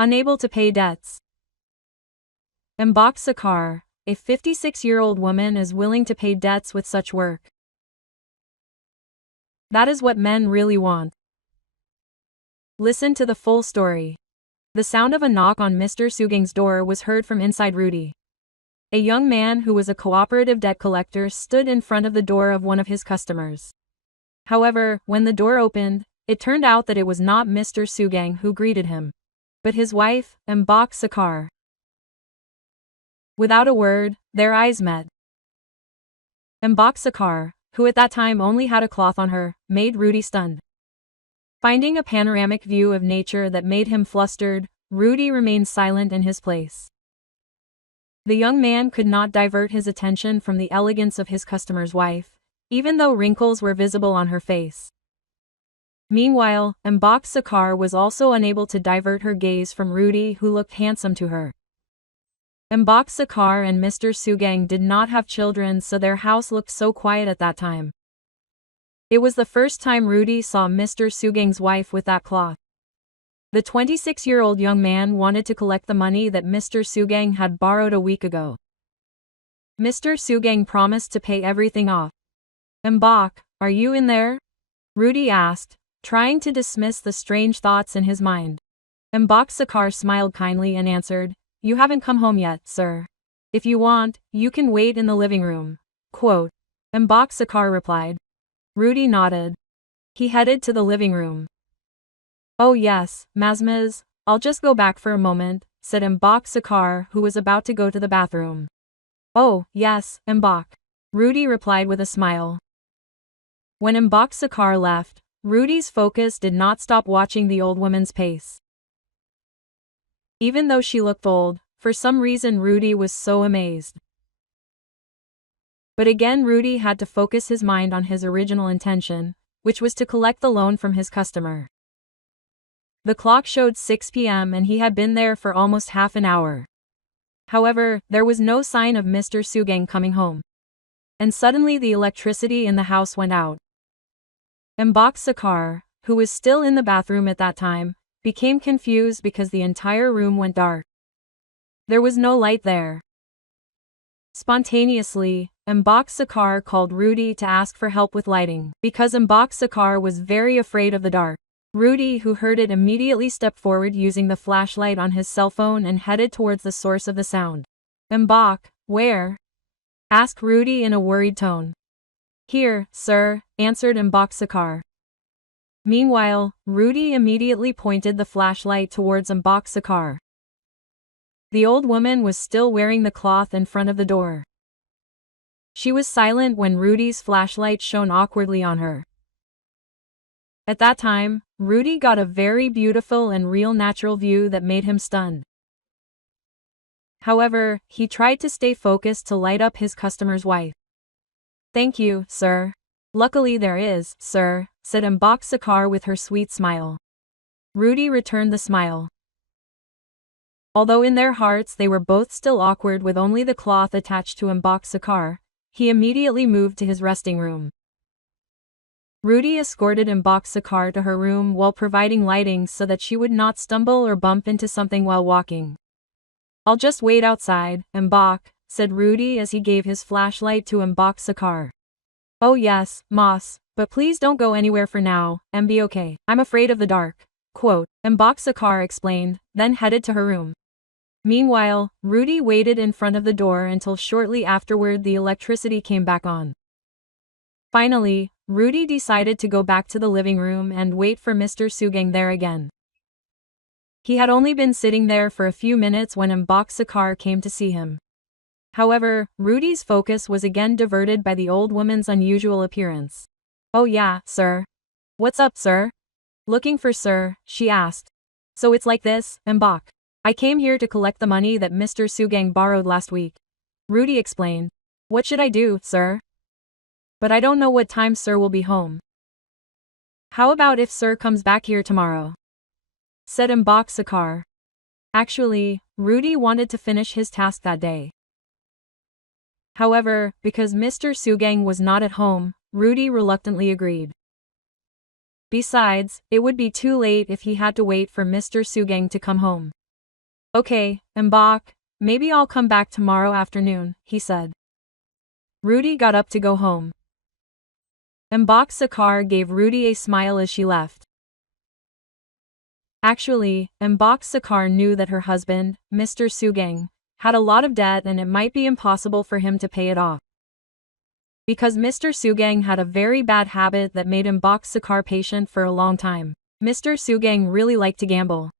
Unable to pay debts. Obok Sakar, a 56-year-old woman, is willing to pay debts with such work. That is what men really want. Listen to the full story. The sound of a knock on Mr. Sugang's door was heard from inside Rudy. A young man who was a cooperative debt collector stood in front of the door of one of his customers. However, when the door opened, it turned out that it was not Mr. Sugang who greeted him, but his wife, Obok Sakar. Without a word, their eyes met. Obok Sakar, who at that time only had a cloth on her, made Rudy stunned. Finding a panoramic view of nature that made him flustered, Rudy remained silent in his place. The young man could not divert his attention from the elegance of his customer's wife, even though wrinkles were visible on her face. Meanwhile, Obok Sakar was also unable to divert her gaze from Rudy, who looked handsome to her. Obok Sakar and Mr. Sugang did not have children, so their house looked so quiet at that time. It was the first time Rudy saw Mr. Sugang's wife with that cloth. The 26-year-old young man wanted to collect the money that Mr. Sugang had borrowed a week ago. Mr. Sugang promised to pay everything off. Obok, are you in there? Rudy asked, trying to dismiss the strange thoughts in his mind. Obok Sakar smiled kindly and answered, "You haven't come home yet, sir. If you want, you can wait in the living room." Quote. Obok Sakar replied. Rudy nodded. He headed to the living room. "Oh yes, Mazmaz, I'll just go back for a moment," said Obok Sakar, who was about to go to the bathroom. "Oh, yes, Obok," Rudy replied with a smile. When Obok Sakar left, Rudy's focus did not stop watching the old woman's pace. Even though she looked old, for some reason Rudy was so amazed. But again Rudy had to focus his mind on his original intention, which was to collect the loan from his customer. The clock showed 6 p.m. and he had been there for almost half an hour. However, there was no sign of Mr. Sugang coming home. And suddenly the electricity in the house went out. Obok Sakar, who was still in the bathroom at that time, became confused because the entire room went dark. There was no light there. Spontaneously, Obok Sakar called Rudy to ask for help with lighting, because Obok Sakar was very afraid of the dark. Rudy, who heard it, immediately stepped forward using the flashlight on his cell phone and headed towards the source of the sound. "Obok, where?" asked Rudy in a worried tone. "Here, sir," answered Obok Sakar. Meanwhile, Rudy immediately pointed the flashlight towards Obok Sakar. The old woman was still wearing the cloth in front of the door. She was silent when Rudy's flashlight shone awkwardly on her. At that time, Rudy got a very beautiful and real natural view that made him stunned. However, he tried to stay focused to light up his customer's wife. "Thank you, sir. Luckily there is, sir," said Obok Sakar with her sweet smile. Rudy returned the smile. Although in their hearts they were both still awkward with only the cloth attached to Obok Sakar, he immediately moved to his resting room. Rudy escorted Obok Sakar to her room while providing lighting so that she would not stumble or bump into something while walking. "I'll just wait outside, Obok," said Rudy as he gave his flashlight to Obok Sakar. "Oh yes, Moss, but please don't go anywhere for now, and be okay. I'm afraid of the dark." Quote. Obok Sakar explained, then headed to her room. Meanwhile, Rudy waited in front of the door until shortly afterward the electricity came back on. Finally, Rudy decided to go back to the living room and wait for Mr. Sugang there again. He had only been sitting there for a few minutes when Obok Sakar came to see him. However, Rudy's focus was again diverted by the old woman's unusual appearance. "Oh yeah, sir. What's up, sir?" "Looking for sir," she asked. "So it's like this, Obok. I came here to collect the money that Mr. Sugang borrowed last week," Rudy explained. "What should I do, sir? But I don't know what time sir will be home." "How about if sir comes back here tomorrow?" said Obok Sakar. Actually, Rudy wanted to finish his task that day. However, because Mr. Sugang was not at home, Rudy reluctantly agreed. Besides, it would be too late if he had to wait for Mr. Sugang to come home. Okay, Mbok, maybe I'll come back tomorrow afternoon, he said. Rudy got up to go home. Mbok Sakar gave Rudy a smile as she left. Actually, Mbok Sakar knew that her husband, Mr. Sugang, had a lot of debt and it might be impossible for him to pay it off. Because Mr. Sugang had a very bad habit that made Mbok Sakar patient for a long time. Mr. Sugang really liked to gamble.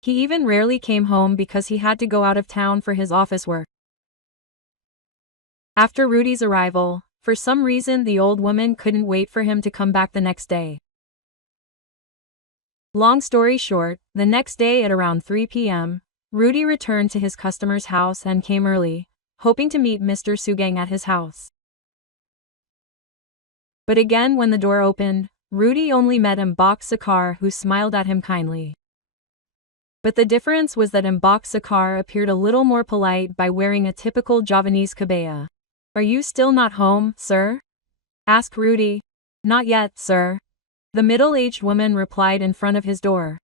He even rarely came home because he had to go out of town for his office work. After Rudy's arrival, for some reason the old woman couldn't wait for him to come back the next day. Long story short, the next day at around 3 p.m., Rudy returned to his customer's house and came early, hoping to meet Mr. Sugang at his house. But again when the door opened, Rudy only met Mbok Sakar, who smiled at him kindly. But the difference was that Mbok Sakar appeared a little more polite by wearing a typical Javanese kebaya. "Are you still not home, sir?" asked Rudy. "Not yet, sir," the middle-aged woman replied in front of his door.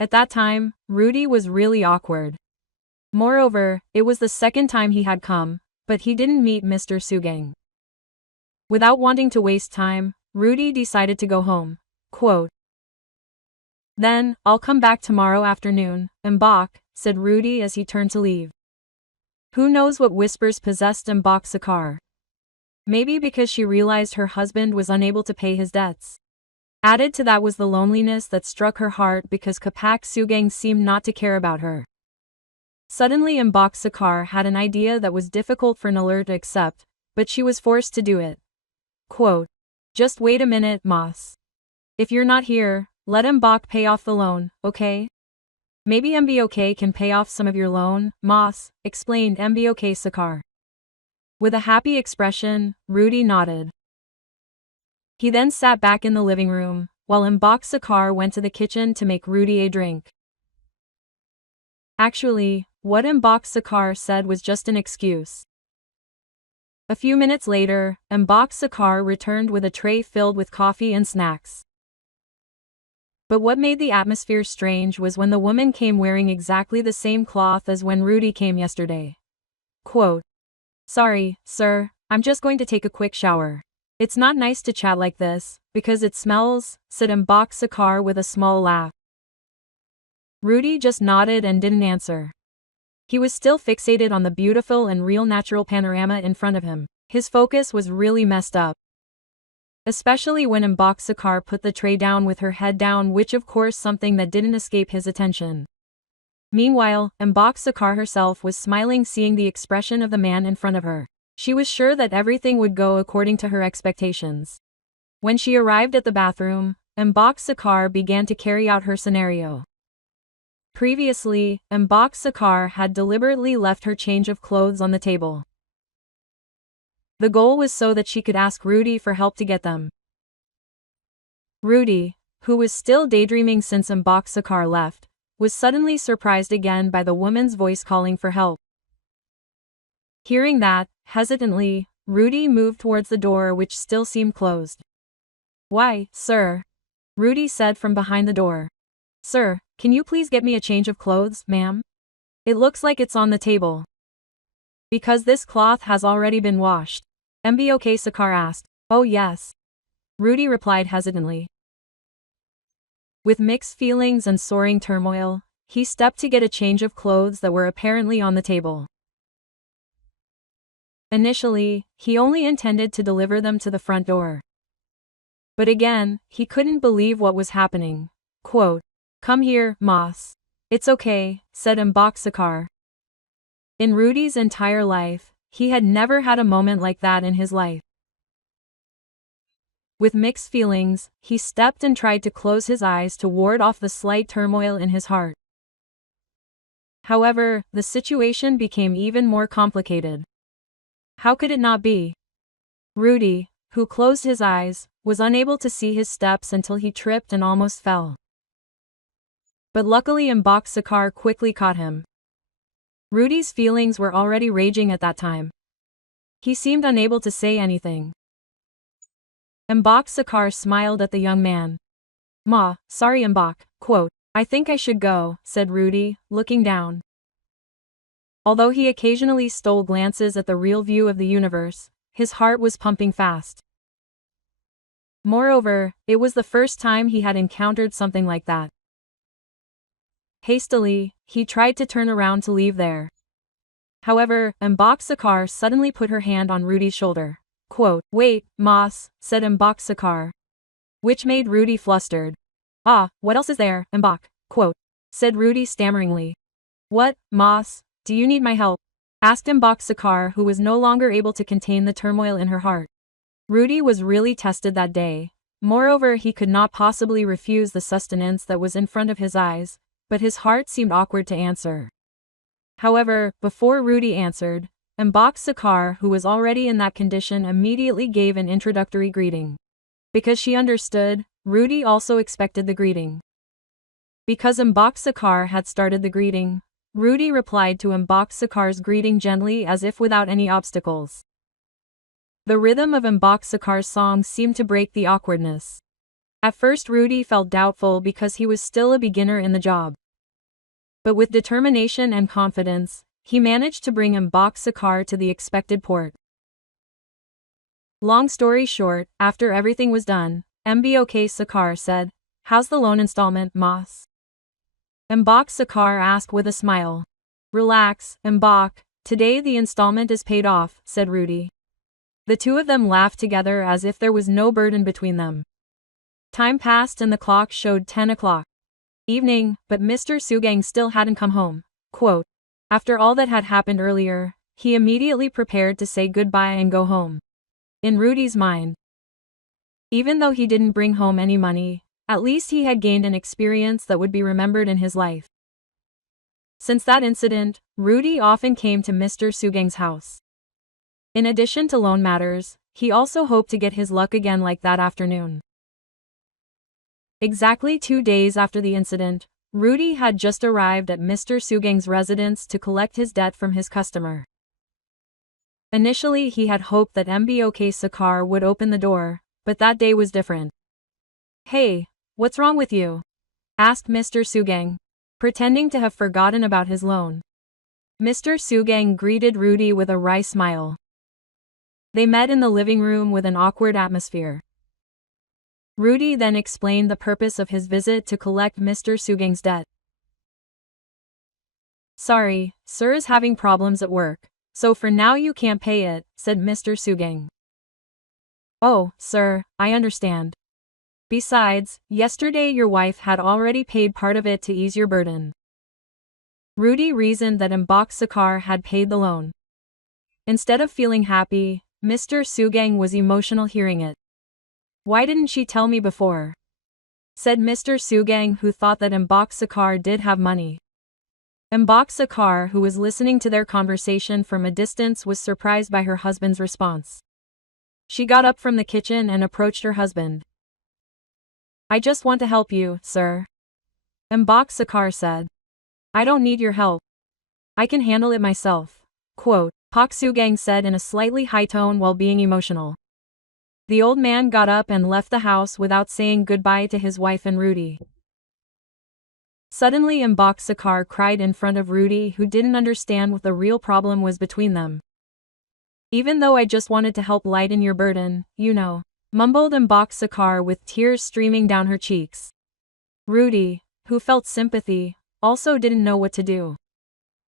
At that time, Rudy was really awkward. Moreover, it was the second time he had come, but he didn't meet Mr. Sugang. Without wanting to waste time, Rudy decided to go home. Quote, "Then, I'll come back tomorrow afternoon, Mbok," said Rudy as he turned to leave. Who knows what whispers possessed Mbok Sakar? Maybe because she realized her husband was unable to pay his debts. Added to that was the loneliness that struck her heart because Kapak Sugang seemed not to care about her. Suddenly Mbok Sakar had an idea that was difficult for Nalir to accept, but she was forced to do it. Quote, "Just wait a minute, Mas. If you're not here, let Mbok pay off the loan, okay? Maybe Mbok can pay off some of your loan, Mas," explained Mbok Sakar. With a happy expression, Rudy nodded. He then sat back in the living room, while Mbok Sakar went to the kitchen to make Rudy a drink. Actually, what Mbok Sakar said was just an excuse. A few minutes later, Mbok Sakar returned with a tray filled with coffee and snacks. But what made the atmosphere strange was when the woman came wearing exactly the same cloth as when Rudy came yesterday. Quote, "Sorry, sir, I'm just going to take a quick shower. It's not nice to chat like this, because it smells," said Mbok Sakar with a small laugh. Rudy just nodded and didn't answer. He was still fixated on the beautiful and real natural panorama in front of him. His focus was really messed up. Especially when Mbok Sakar put the tray down with her head down, which of course something that didn't escape his attention. Meanwhile, Mbok Sakar herself was smiling seeing the expression of the man in front of her. She was sure that everything would go according to her expectations. When she arrived at the bathroom, Mbok Sakar began to carry out her scenario. Previously, Mbok Sakar had deliberately left her change of clothes on the table. The goal was so that she could ask Rudy for help to get them. Rudy, who was still daydreaming since Mbok Sakar left, was suddenly surprised again by the woman's voice calling for help. Hearing that, hesitantly, Rudy moved towards the door which still seemed closed. "Why, sir?" Rudy said from behind the door. "Sir, can you please get me a change of clothes, ma'am? It looks like it's on the table." "Because this cloth has already been washed?" Mbok Sakar asked. "Oh yes," Rudy replied hesitantly. With mixed feelings and soaring turmoil, he stepped to get a change of clothes that were apparently on the table. Initially, he only intended to deliver them to the front door. But again, he couldn't believe what was happening. Quote, "Come here, Mas. It's okay," said Mbok Sakar. In Rudy's entire life, he had never had a moment like that in his life. With mixed feelings, he stepped and tried to close his eyes to ward off the slight turmoil in his heart. However, the situation became even more complicated. How could it not be? Rudy, who closed his eyes, was unable to see his steps until he tripped and almost fell. But luckily Mbok Sakar quickly caught him. Rudy's feelings were already raging at that time. He seemed unable to say anything. Mbok Sakar smiled at the young man. "Ma, sorry Mbok," quote, I think I should go, said Rudy, looking down. Although he occasionally stole glances at the real view of the universe, his heart was pumping fast. Moreover, it was the first time he had encountered something like that. Hastily, he tried to turn around to leave there. However, Mbok suddenly put her hand on Rudy's shoulder. Quote, "Wait, Moss," said Mbok, which made Rudy flustered. "Ah, what else is there, Mbok?" Quote, said Rudy stammeringly. "What, Moss, do you need my help?" asked Mbok, who was no longer able to contain the turmoil in her heart. Rudy was really tested that day. Moreover, he could not possibly refuse the sustenance that was in front of his eyes, but his heart seemed awkward to answer. However, before Rudy answered, Mbok, who was already in that condition, immediately gave an introductory greeting. Because she understood, Rudy also expected the greeting. Because Mbok had started the greeting, Rudy replied to Mbok's greeting gently as if without any obstacles. The rhythm of Mbok's song seemed to break the awkwardness. At first Rudy felt doubtful because he was still a beginner in the job. But with determination and confidence, he managed to bring Mbok to the expected port. Long story short, after everything was done, Mbok said, "How's the loan installment, Moss?" Mbok asked with a smile. "Relax, Mbok, today the installment is paid off," said Rudy. The two of them laughed together as if there was no burden between them. Time passed and the clock showed 10 o'clock. Evening, but Mr. Sugang still hadn't come home. Quote, after all that had happened earlier, he immediately prepared to say goodbye and go home. In Rudy's mind, even though he didn't bring home any money, at least he had gained an experience that would be remembered in his life. Since that incident, Rudy often came to Mr. Sugang's house. In addition to loan matters, he also hoped to get his luck again like that afternoon. Exactly 2 days after the incident, Rudy had just arrived at Mr. Sugang's residence to collect his debt from his customer. Initially he had hoped that Mbok would open the door, but that day was different. "Hey, what's wrong with you?" asked Mr. Sugang, pretending to have forgotten about his loan. Mr. Sugang greeted Rudy with a wry smile. They met in the living room with an awkward atmosphere. Rudy then explained the purpose of his visit to collect Mr. Sugang's debt. "Sorry, sir is having problems at work, so for now you can't pay it," said Mr. Sugang. "Oh, sir, I understand. Besides, yesterday your wife had already paid part of it to ease your burden." Rudy reasoned that Mbok had paid the loan. Instead of feeling happy, Mr. Sugang was emotional hearing it. "Why didn't she tell me before?" said Mr. Sugang, who thought that Mbok did have money. Mbok, who was listening to their conversation from a distance, was surprised by her husband's response. She got up from the kitchen and approached her husband. "I just want to help you, sir," Mbok said. "I don't need your help. I can handle it myself," quote, Pak Sugang said in a slightly high tone while being emotional. The old man got up and left the house without saying goodbye to his wife and Rudy. Suddenly Mbok cried in front of Rudy, who didn't understand what the real problem was between them. "Even though I just wanted to help lighten your burden, you know," mumbled Mbok with tears streaming down her cheeks. Rudy, who felt sympathy, also didn't know what to do.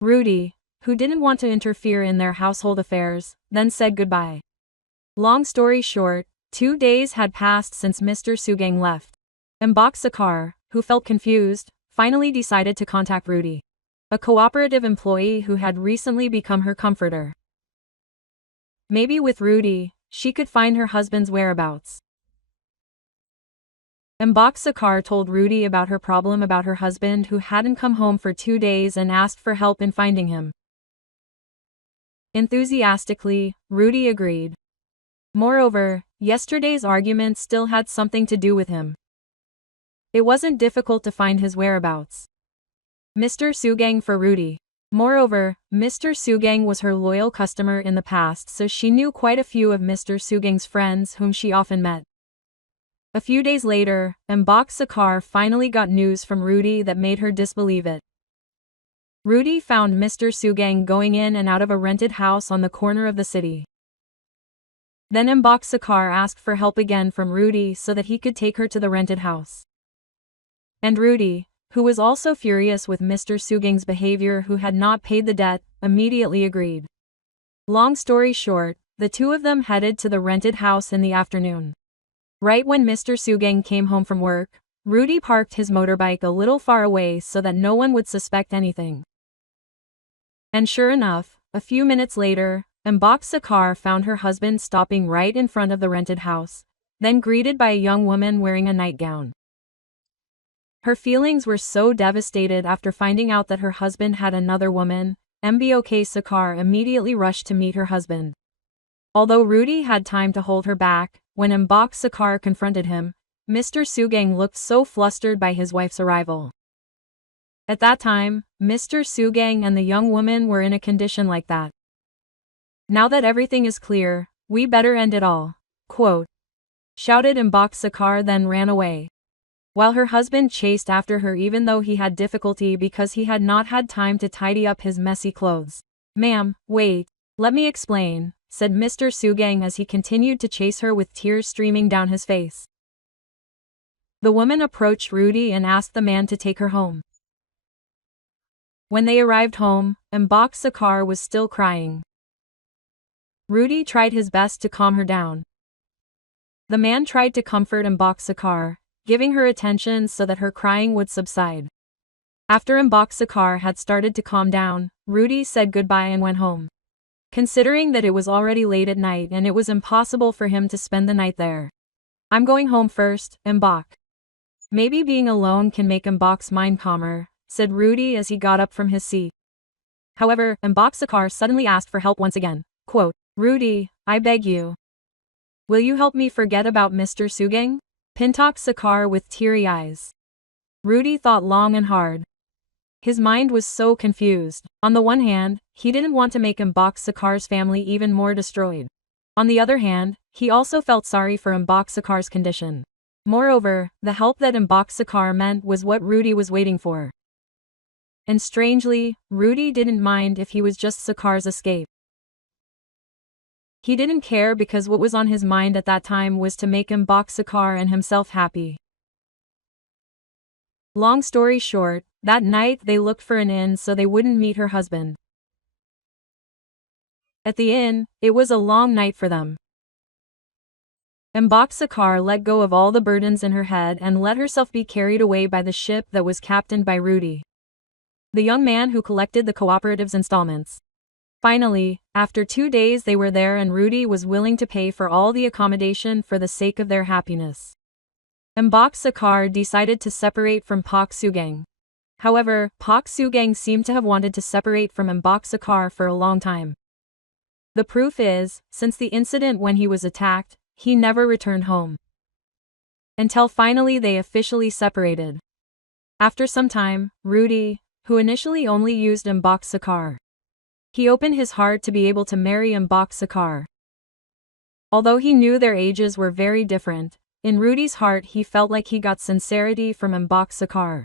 Rudy, who didn't want to interfere in their household affairs, then said goodbye. Long story short, 2 days had passed since Mr. Sugang left. Mbok, who felt confused, finally decided to contact Rudy, a cooperative employee who had recently become her comforter. Maybe with Rudy, she could find her husband's whereabouts. Mbok told Rudy about her problem about her husband who hadn't come home for 2 days and asked for help in finding him. Enthusiastically, Rudy agreed. Moreover, yesterday's argument still had something to do with him. It wasn't difficult to find his whereabouts. Mr. Sugang for Rudy. Moreover, Mr. Sugang was her loyal customer in the past, so she knew quite a few of Mr. Sugang's friends whom she often met. A few days later, Obok Sakar finally got news from Rudy that made her disbelieve it. Rudy found Mr. Sugang going in and out of a rented house on the corner of the city. Then Obok Sakar asked for help again from Rudy so that he could take her to the rented house. And Rudy, who was also furious with Mr. Sugang's behavior, who had not paid the debt, immediately agreed. Long story short, the two of them headed to the rented house in the afternoon. Right when Mr. Sugang came home from work, Rudy parked his motorbike a little far away so that no one would suspect anything. And sure enough, a few minutes later, Obok Sakar found her husband stopping right in front of the rented house, then greeted by a young woman wearing a nightgown. Her feelings were so devastated after finding out that her husband had another woman. Obok Sakar immediately rushed to meet her husband. Although Rudy had time to hold her back, when Obok Sakar confronted him, Mr. Sugang looked so flustered by his wife's arrival. At that time, Mr. Sugang and the young woman were in a condition like that. "Now that everything is clear, we better end it all," quote, shouted Obok Sakar, then ran away. While her husband chased after her even though he had difficulty because he had not had time to tidy up his messy clothes. "Ma'am, wait, let me explain," said Mr. Sugang as he continued to chase her with tears streaming down his face. The woman approached Rudy and asked the man to take her home. When they arrived home, Obok Sakar was still crying. Rudy tried his best to calm her down. The man tried to comfort Obok Sakar, giving her attention so that her crying would subside. After Obok Sakar had started to calm down, Rudy said goodbye and went home. Considering that it was already late at night and it was impossible for him to spend the night there. "I'm going home first, Obok. Maybe being alone can make Obok's mind calmer," said Rudy as he got up from his seat. However, Obok Sakar suddenly asked for help once again. Quote, "Rudy, I beg you. Will you help me forget about Mr. Sugang?" Pintok Sakar with teary eyes. Rudy thought long and hard. His mind was so confused. On the one hand, he didn't want to make Obok Sakar's family even more destroyed. On the other hand, he also felt sorry for Obok Sakar's condition. Moreover, the help that Obok Sakar meant was what Rudy was waiting for. And strangely, Rudy didn't mind if he was just Sakar's escape. He didn't care because what was on his mind at that time was to make Obok Sakar and himself happy. Long story short, that night they looked for an inn so they wouldn't meet her husband. At the inn, it was a long night for them. Obok Sakar let go of all the burdens in her head and let herself be carried away by the ship that was captained by Rudy, the young man who collected the cooperative's installments. Finally, after 2 days they were there and Rudy was willing to pay for all the accommodation for the sake of their happiness. Obok Sakar decided to separate from Pak Sugang. However, Pak Sugang seemed to have wanted to separate from Obok Sakar for a long time. The proof is, since the incident when he was attacked, he never returned home. Until finally they officially separated. After some time, Rudy, who initially only used Obok Sakar, he opened his heart to be able to marry Obok Sakar. Although he knew their ages were very different, in Rudy's heart he felt like he got sincerity from Obok Sakar.